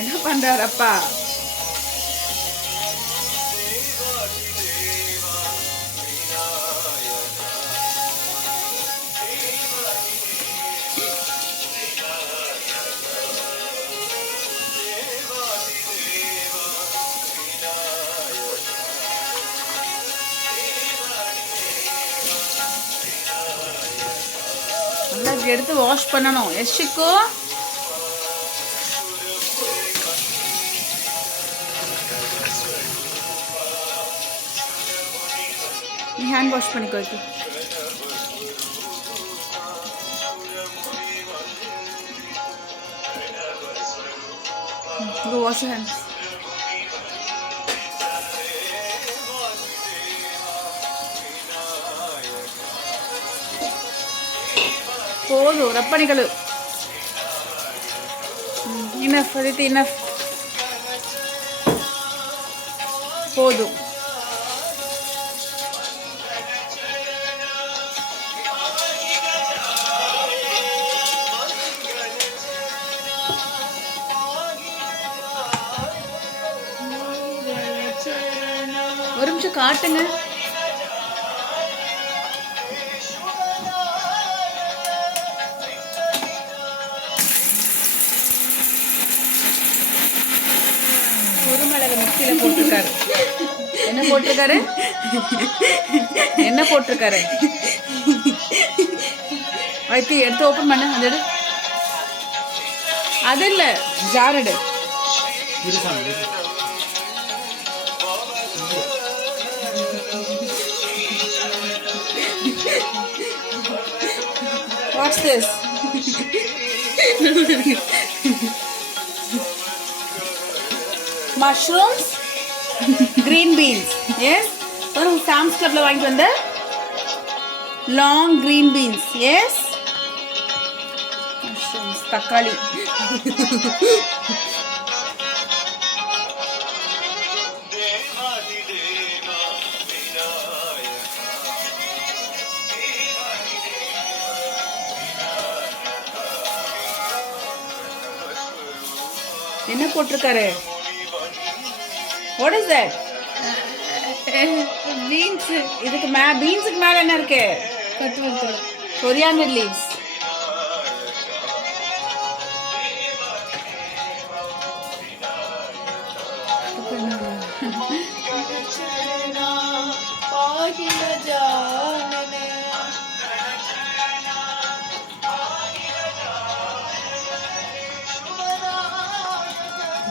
என்ன பண்றாரு அப்பா? நல்லா எடுத்து வாஷ் பண்ணணும். எஷிக்கோ நீ ஹேண்ட் வாஷ் பண்ணிக்கோ. Go wash your hands. போதும், ரப் பண்ணிக்கலு. Enough Aditi, enough. போதும். ஒரு நிமிஷம் காட்டுங்க. குருமிளகு மிக்சியில போட்டிருக்காரு. என்ன போட்டிருக்காரு? என்ன போட்டிருக்காரு? வைத்தி எடுத்து ஓப்பன் பண்ண. அது எடு. அது இல்லை, ஜார் எடு. What's this? Mushrooms, green beans. Yes. So Sam's Club la vaangittu vanda long green beans. Yes. Mushrooms, தக்காளி. என்ன போட்டிருக்காரு? What is that? Beans. இதுக்கு பீன்ஸுக்கு மேல என்ன இருக்கு? Coriander leaves.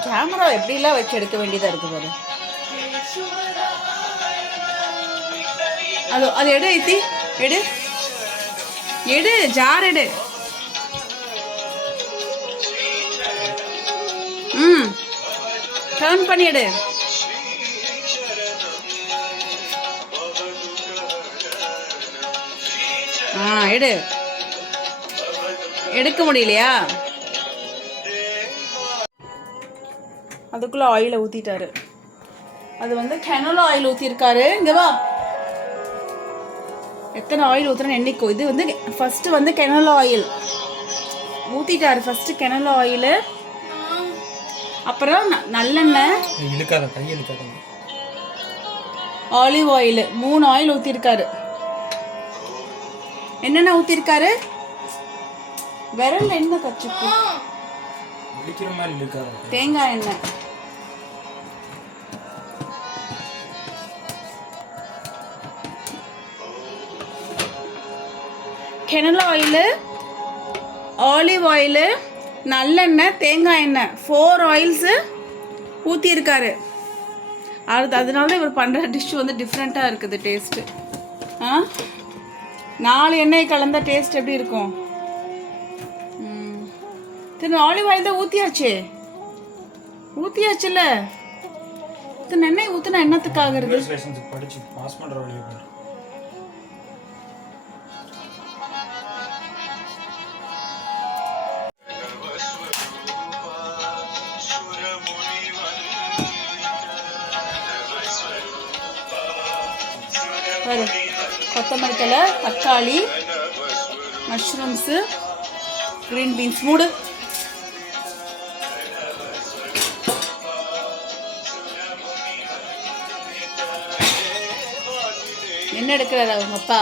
கேமரா எப்படிலாம் வச்சு எடுக்க வேண்டியதாக இருக்கு பாரு. அது எடு ஐத்தி, எடு எடு, ஜார் எடு. டர்ன் பண்ணி எடு. எடு. எடுக்க முடியலையா? அதுக்குள்ளே ஆயிலை ஊற்றிட்டாரு. அது வந்து கெனோலா ஆயில் ஊற்றிருக்காரு. இங்கே வா. எத்தனை ஆயில் ஊற்றுறேன்னு எண்ணிக்கோ. இது வந்து ஃபஸ்ட்டு வந்து கெனோலா ஆயில் ஊற்றிட்டாரு. ஃபஸ்ட்டு கெனோலா ஆயில், அப்புறம் நல்லெண்ணெய், ஆலிவ் ஆயில், 3 ஆயில் ஊற்றிருக்காரு. என்னென்ன ஊற்றிருக்காரு? விரல் எண்ணெய் கச்சிப்பு, தேங்காய் எண்ணெய், கெனோலா ஆயில், ஆலிவ் ஆயில், நல்லெண்ணெய், தேங்காய் எண்ணெய், 4 ஆயில்ஸு ஊற்றிருக்காரு. அதனால தான் இவர் பண்ணுற டிஷ் வந்து டிஃப்ரெண்ட்டாக இருக்குது டேஸ்ட்டு. 4 எண்ணெய் கலந்த டேஸ்ட் எப்படி இருக்கும்? திரும்ப ஆலிவ் ஆயில் தான் ஊற்றியாச்சுல்ல. இத்தனை எண்ணெய் ஊற்றினா என்னத்துக்காகிறது? கொத்தமல்லி தழை, தக்காளி, மஷ்ரூம்ஸு, க்ரீன் பீன்ஸ். மூடு. என்ன எடுக்கிறாரு அவங்க அப்பா?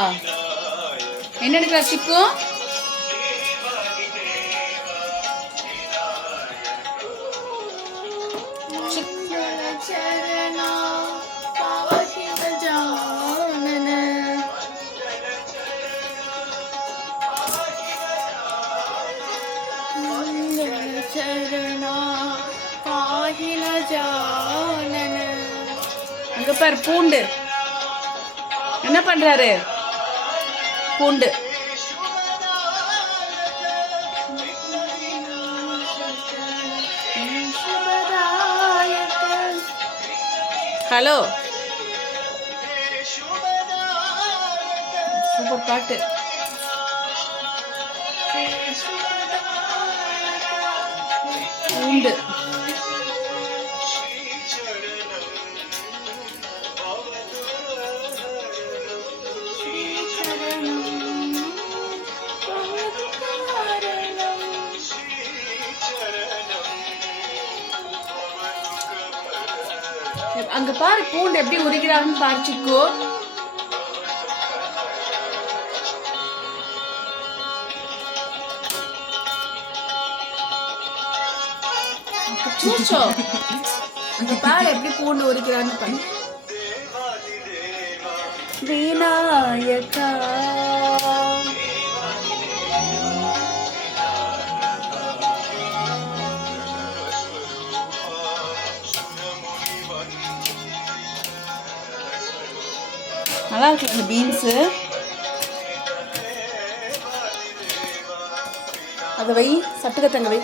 என்ன எடுக்கிறார் சிக்கு? அங்க பாரு பூண்டு என்ன பண்றாரு? பூண்டு ஹலோ சூப்பர் பாட்டு. பூண்டு அங்க பாரு பூண்டு எப்படி உரிக்கிறாங்கன்னு பாரு சிக்கு. அங்க பாரு எப்படி பூண்டு உரிக்கிறான்னு பாரு. விநாயகா நல்லா இருக்கு இந்த பீன்ஸு. அதை வை, சட்டுக்கத்தை அங்கே வை,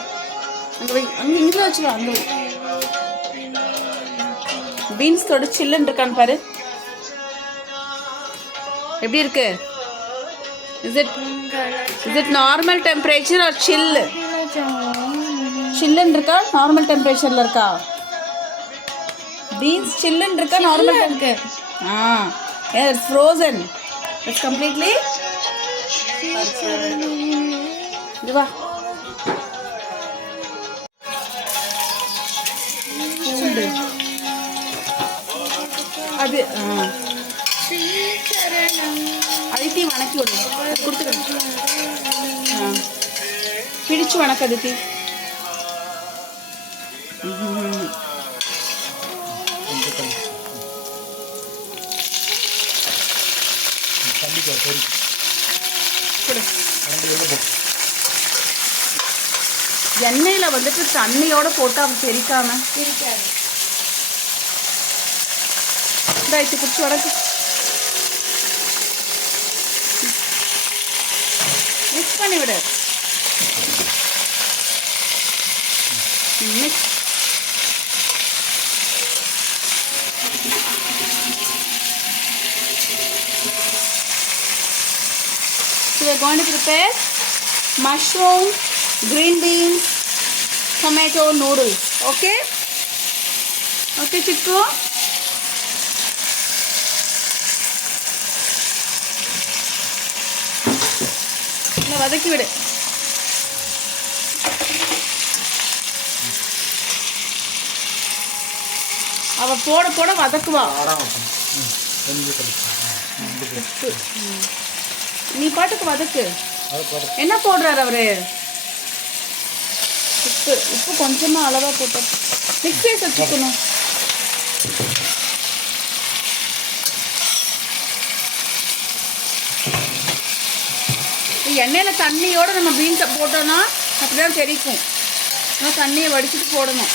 அங்கே வை, அங்கே இங்கே வச்சுக்கலாம், அங்கே வை. பீன்ஸ் தொட சில்லுன்னு இருக்கான்னு பாரு. எப்படி இருக்கு? Is it normal temperature or சில்லு? சில்லுன்னு இருக்கா நார்மல் டெம்பரேச்சரில் இருக்கா? பீன்ஸ் சில்லுன்னு இருக்கா நார்மல் இருக்கு? Yeah, it's frozen. It's completely. Diva. அது அதித்தி வணக்கி ஒன்று கொடுத்துக்கணும். பிடிச்சு வணக்க அதித்தி. எண்ணெயில் வந்துட்டு தண்ணியோட போட்டு அவன் தெரிக்காம இதாச்சு பிடிச்சி வடக்கு மிக்ஸ் பண்ணி விடு. Mix So we are going to prepare mushroom, green beans, tomato noodles. Okay? Okay, Chikku? Now vadaki vidu. Ava poda vadakkuva. நீ பாட்டுக்கு வதக்கு. என்ன போடுறாரு அவரு? உப்பு கொஞ்சமா அளவா போட்ட மிக்ஸ் பண்ணி வச்சுக்கணும். எண்ணெயில தண்ணியோட நம்ம பீன்ஸை போட்டோம்னா அப்படிதான் தெரிக்கும். தண்ணியை வடிச்சிட்டு போடணும்.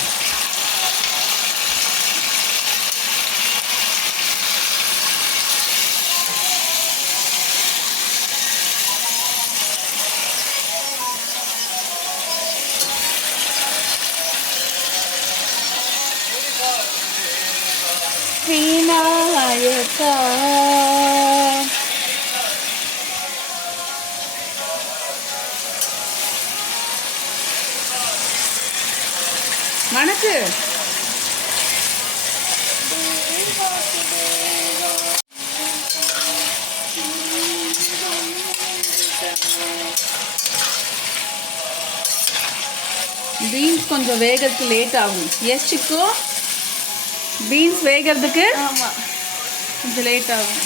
விநாயகா வணக்கு. பீன்ஸ் கொஞ்சம் வேகிறதுக்கு லேட் ஆகும். எஸ் சிக்கு, பீன்ஸ் வேகிறதுக்கு கொஞ்சம் லேட் ஆகும்.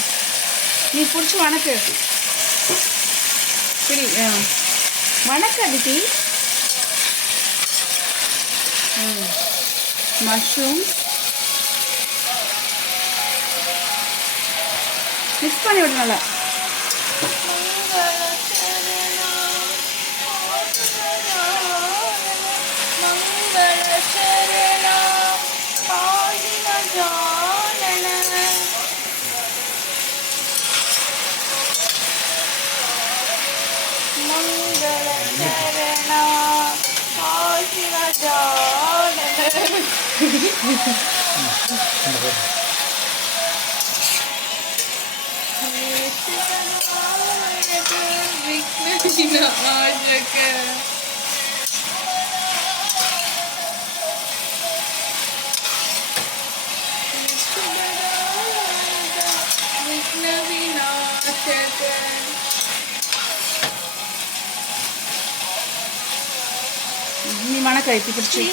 நீ பிடிச்சி வணக்கு சரி. வணக்கு அதித்தி. மஷ்ரூம் மிக்ஸ் பண்ணி விடு நல்லா. நீ மணக்க ஐத்தி பிடிச்சி.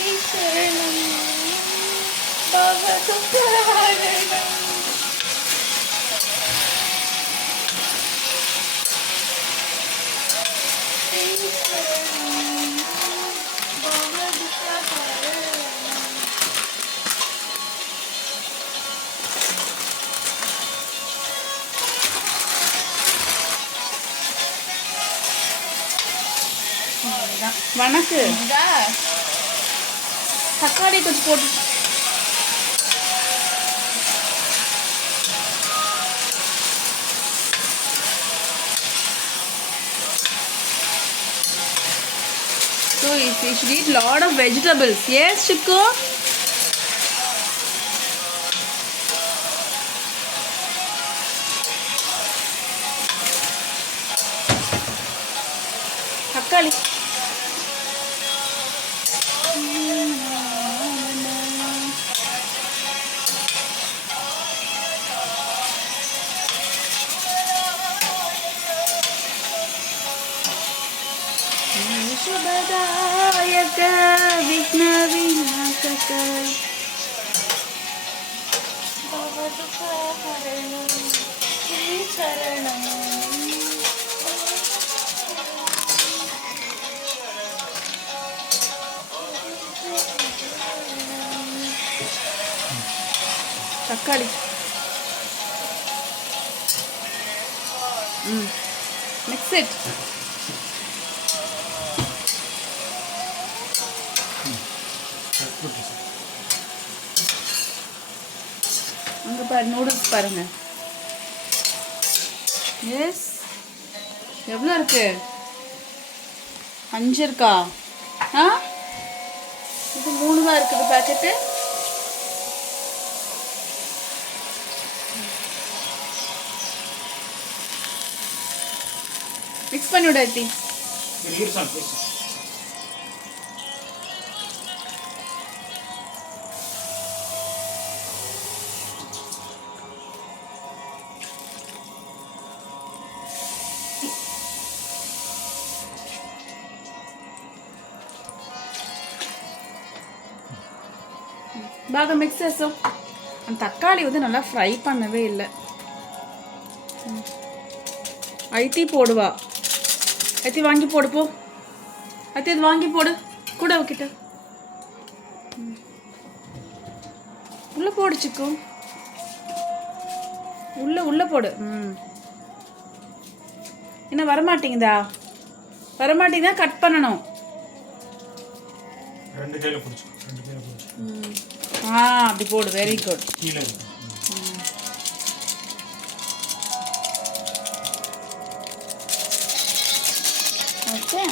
வணக்கு தக்காளி கொஞ்சம் போட்டு so you should eat lot of vegetables. Yes, Chiku. தக்காளி शुभदायक विघ्न विनाशक भवदुःखहरणं श्रीचरणं தக்காளி mix it. அங்கே பாரு நூடுல்ஸ் பாருங்க. எஸ் எவ்வளோ இருக்கு? 5 இருக்கா? இது 3 தான் இருக்குது பேக்கெட்டு. மிக்ஸ் பண்ணி விட ஐத்தி. బాగా మిక్స్ చేసాం. తక్కాలి வந்து நல்லா ஃப்ரை பண்ணவே இல்லை. ஐத்தி போடுவா. ஐத்தி வாங்கி போடு போ. ஐத்தி இது வாங்கி போடு கூட அவகிட்ட. உள்ள போடு சிக்கு. உள்ள போடு. என்ன வரமாட்டேங்குதா? வரமாட்டேங்குதா கட் பண்ணணும். 2 கையில பிடிச்சு. அப்படி போடு. Very good. ஓகே.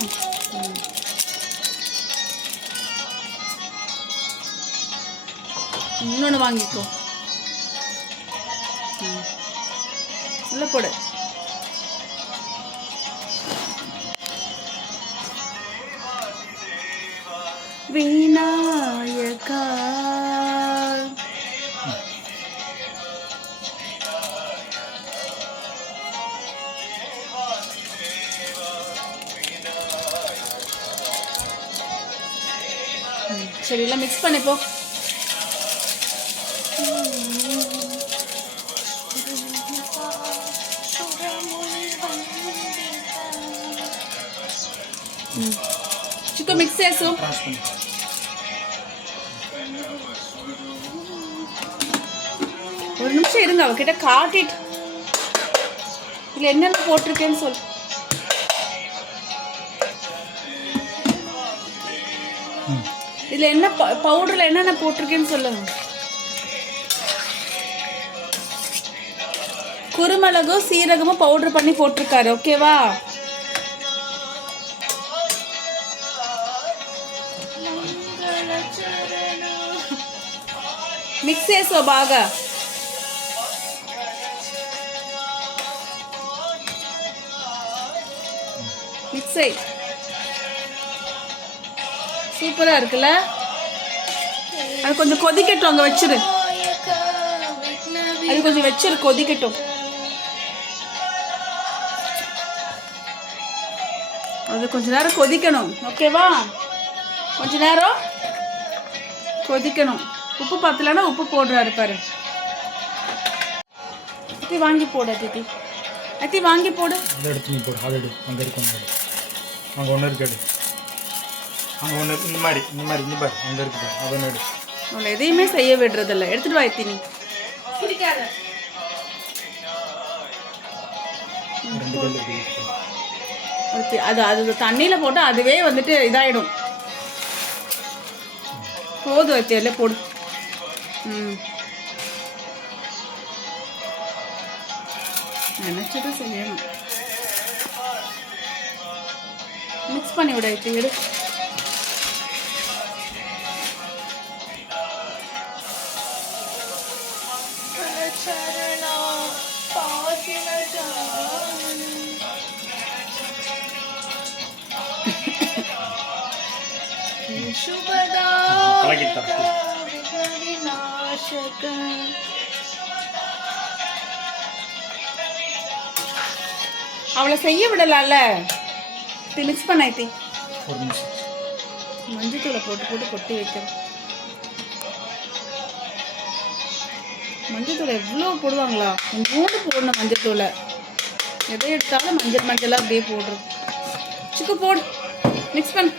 இன்னொன்று வாங்கிக்கோ. உள்ள போடு. விநாயகா சரி எல்லாம் மிக்ஸ் பண்ணிப்போ. చిక్కు మిక్స్ చేసు ஒரு நிமிஷம் இருங்க, அவகிட்ட காட்டிட்டு இதில் என்னென்ன போட்டிருக்கேன்னு சொல்லு. இதில் என்ன பவுடரில் என்னென்ன போட்டிருக்கேன்னு சொல்லுங்க. குருமிளகும் சீரகமும் பவுடர் பண்ணி போட்டிருக்காரு. ஓகேவா? మిక్స్ చేసో బాగా. மிக்ஸ் ஆயி சூப்பராக இருக்குல்ல. அது கொஞ்சம் கொதிக்கட்டும், அங்கே வச்சிரு. அது கொஞ்சம் வச்சிரு, கொதிக்கட்டும். அது கொஞ்ச நேரம் கொதிக்கணும். ஓகேவா? கொஞ்ச நேரம் கொதிக்கணும். உப்பு பத்தலைன்னா உப்பு போடுறாரு பாரு. அத்தி வாங்கி போடு. அத்தி வாங்கி போடு. அதை எடுத்து நீ போடு. அதை எடு. அங்கே இருக்கு ஒன்று. அங்கே ஒன்று இருக்கு. எடு. அங்கே ஒன்று இருக்கு. இந்த மாதிரி இந்த பாரு. அங்கே இருக்குது. அதை ஒன்று எடு. அவளை எதையுமே செய்ய விடுறதில்ல. எடுத்துட்டு வா எத்தி. நீ பிடிக்காத. அது அது தண்ணியில் போட்டு அதுவே வந்துட்டு இதாயிடும். போதும் எத்தி, எல்லாம் போடு. நினைச்சது செய்யணும். மிக்ஸ் பண்ணி விட எத்தி. எடு. அவளை செய்ய விடலாம்ல. மிக்ஸ் பண்ணி மஞ்சத்தூளை போட்டு போட்டு கொட்டி வைக்க. மஞ்சத்தூளை எவ்வளோ போடுவாங்களா? கொஞ்சோண்டு போடணும் மஞ்சத்தூளை. எதை எடுத்தாலும் மஞ்சளாக அப்படியே போடுறது. சிக்கு போடு. மிக்ஸ் பண்ணு.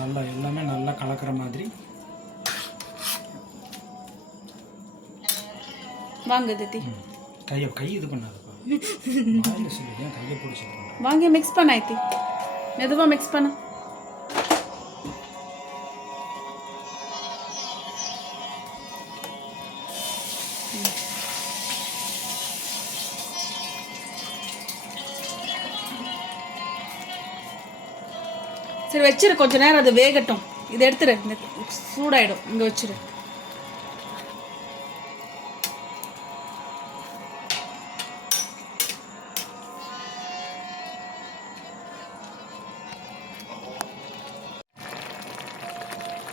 நல்லா எல்லாமே நல்லா கலக்கிற மாதிரி வாங்க தித்தி. கை இது பண்ணாதப்பா. கையை பிடிச்சி வாங்க மிக்ஸ் பண்ண ஐத்தி. மெதுவா மிக்ஸ் பண்ண. சரி வச்சிரு, கொஞ்ச நேரம் அது வேகட்டும். இதை எடுத்துரு, இந்த சூடாயிடும். இங்கே வச்சிரு.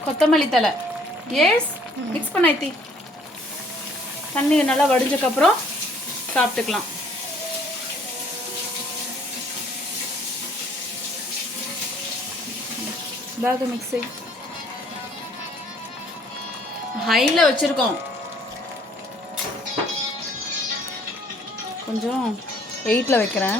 கொத்தமல்லி தலை. எஸ், மிக்ஸ் பண்ண ஐத்தி. தண்ணி நல்லா வடிஞ்சக்கப்புறம் சாப்பிட்டுக்கலாம். பாக மிக்ஸி ஹைல வச்சிருக்கோம். கொஞ்சம் 8ல வைக்கிறேன்.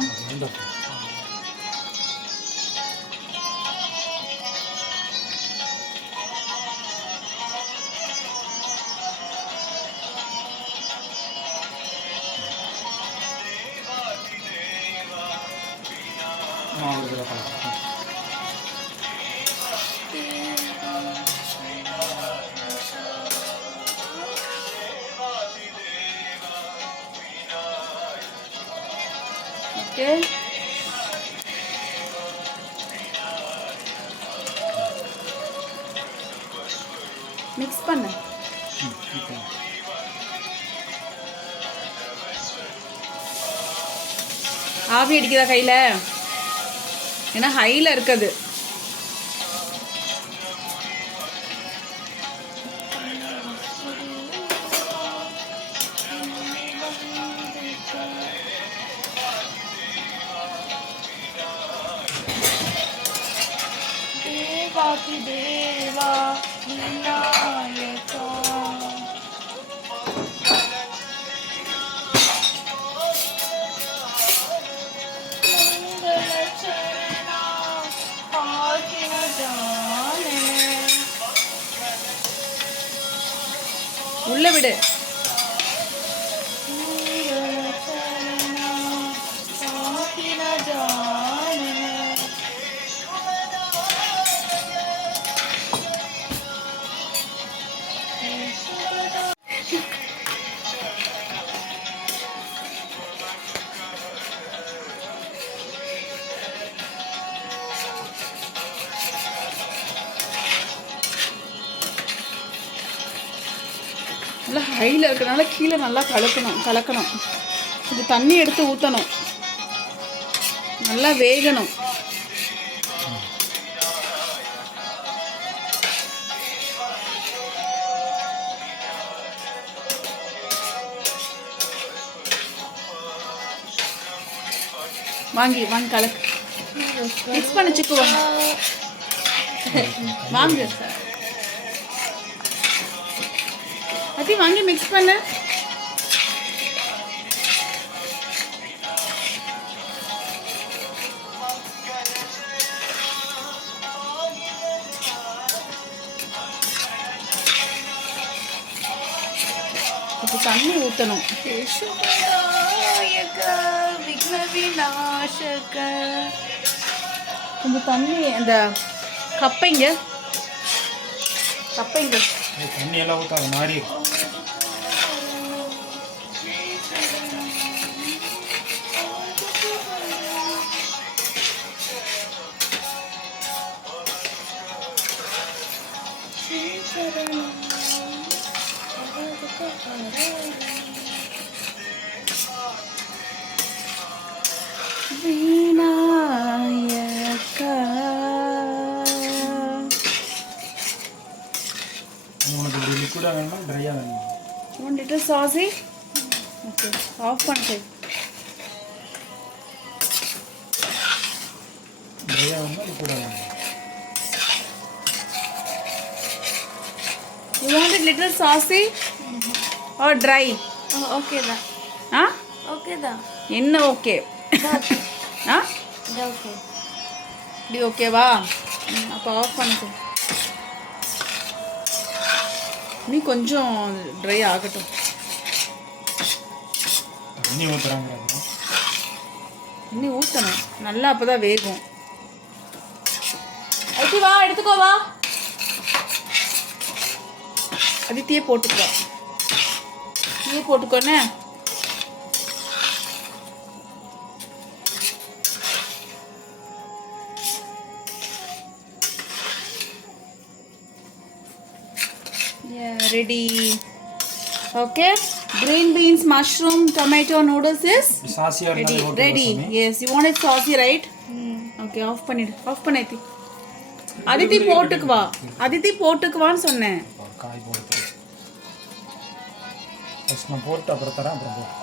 ஓகே, மிக்ஸ் பண்ணு. ஆவி அடிக்குதா கையில்? ஏன்னா ஹையில் இருக்குது. देवा विनायका मंगलचरणा पार्थिव जाने உள்ள விடு நல்லா ஹையில் இருக்கிறனால கீழே நல்லா கலக்கணும் இது தண்ணி எடுத்து ஊற்றணும், நல்லா வேகணும். வாங்கி கலக்கு, மிக்ஸ் பண்ண சிக்கு வாங்க அதி வாங்கி மிக்ஸ் பண்ண. இப்போ தண்ணி ஊற்றணும். விக்ன விநாசக கொஞ்சம் தண்ணி அந்த கப்பைங்க தண்ணி எல்லாம் ஊற்றாத மாதிரி விநாயகா. உனக்கு லிக்விடாக வேணுமா ட்ரையாக வேணுமா? 1 liter saucy. ஓகே ஆஃப் பண்ணிட்டு ட்ரையாக வேணுமா லிக்விடாக வேணுமா? You want it little saucy or dry? Okay da. Huh? Okay da. என்ன ஓகே? ஆ Da okay. இப்படி ஓகேவா? அப்போ ஆஃப் பண்ணிட்டு நீ கொஞ்சம் ட்ரை ஆகட்டும். தண்ணி ஊற்றுறாங்க, தண்ணி ஊற்றணும் நல்லா, அப்போ தான் வேகும். ஐட்டி வா எடுத்துக்கோ வா. அதித்தியே போட்டுக்கோ, நீயே போட்டுக்கோண்ணே. Ready. Okay, green beans, mushroom, tomato noodles is சாசியாக ready. இருந்தால் Ready. Yes, you want it saucy, right? Okay, off பண்ணிடு. ஆஃப் பண்ணி அதித்தி போட்டுக்குவா. அதித்தி போட்டுக்குவான்னு சொன்னேன். காய் போட்டு ஃபஸ்ட் நான் போட்டு அப்புறம் தரேன், அப்புறம் போட்டு.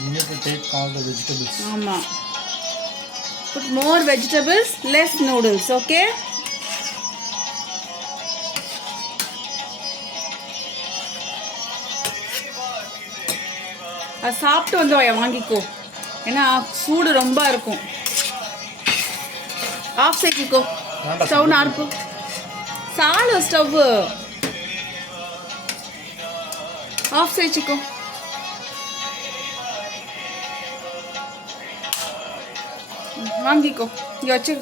You need to take all the vegetables. ஆமாம், put more vegetables, less noodles, okay? அது சாப்பிட்டு வந்து வாங்கிக்கோ, ஏன்னா சூடு ரொம்ப இருக்கும். ஆஃப் சைக்கிக்கோ, ஸ்டவ் நார்ப்பு சாலு ஸ்டவ் ஆஃப் சைச்சிக்கோ. வாங்கிக்கோ, இங்கே வச்சு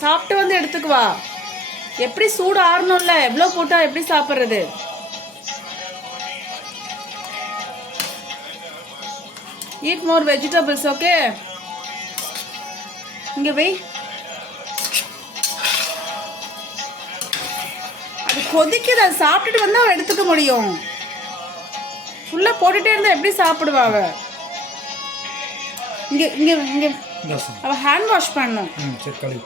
சாப்பிட்டு வந்து எடுத்துக்குவா. எப்படி சூடு ஆறணும்ல, எவ்வளோ போட்டால் எப்படி சாப்பிட்றது? Eat more vegetables, okay? இங்கே வை. அது கொதிக்குது, அது சாப்பிட்டுட்டு வந்து அவள் எடுத்துக்க முடியும். ஃபுல்லாக போட்டுகிட்டே இருந்தால் எப்படி சாப்பிடுவா அவள்? இங்கே இங்கே இங்கே அவள் ஹேண்ட் வாஷ் பண்ணணும். சரி, கழுவி.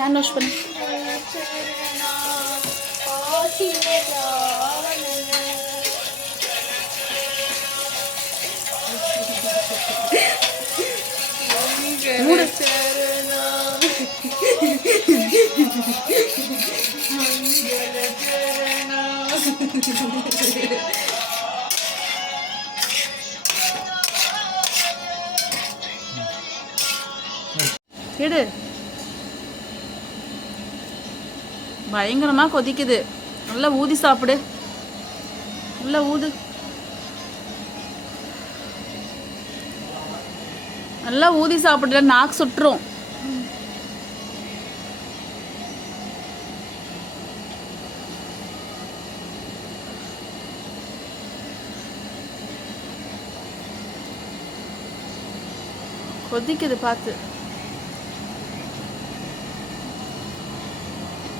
ஹேண்ட் வாஷ் பண்ணு. எடு. பயங்கரமா கொதிக்குது. நல்லா ஊதி சாப்பிடு. நல்லா ஊது. நல்லா ஊதி சாப்பிடல, நாக்கு சுட்டுரும். கொதிக்குது பார்த்து.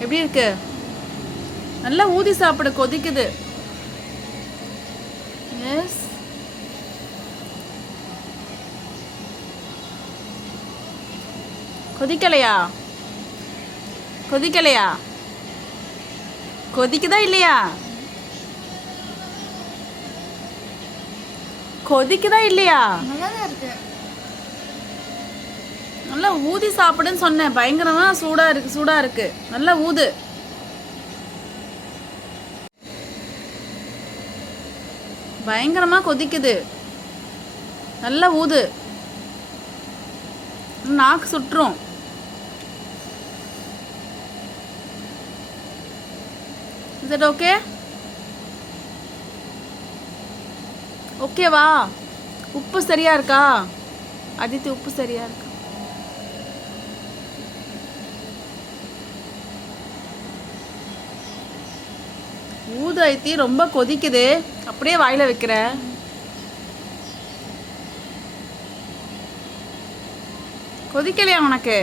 எப்படி இருக்கு? நல்லா ஊதி சாப்பிடு, கொதிக்குது. எஸ். கொதிக்கலையா? கொதிக்கலையா? கொதிக்குதா இல்லையா? கொதிக்குதா இல்லையா? நல்லா தான் இருக்கு. நல்லா ஊதி சாப்பிடுன்னு சொன்னேன். பயங்கரமா சூடா இருக்கு. நல்லா ஊது. பயங்கரமா கொதிக்குது. நல்லா ஊது. நாக்கு சுற்றும். Is it okay? ஓகேவா? உப்பு சரியா இருக்கா? அதித்தி, உப்பு சரியா இருக்கா? ஊதாய்த்தி ரொம்ப கொதிக்குது. அப்படியே வாயில வைக்கிற. கொதிக்கலையா உனக்கு?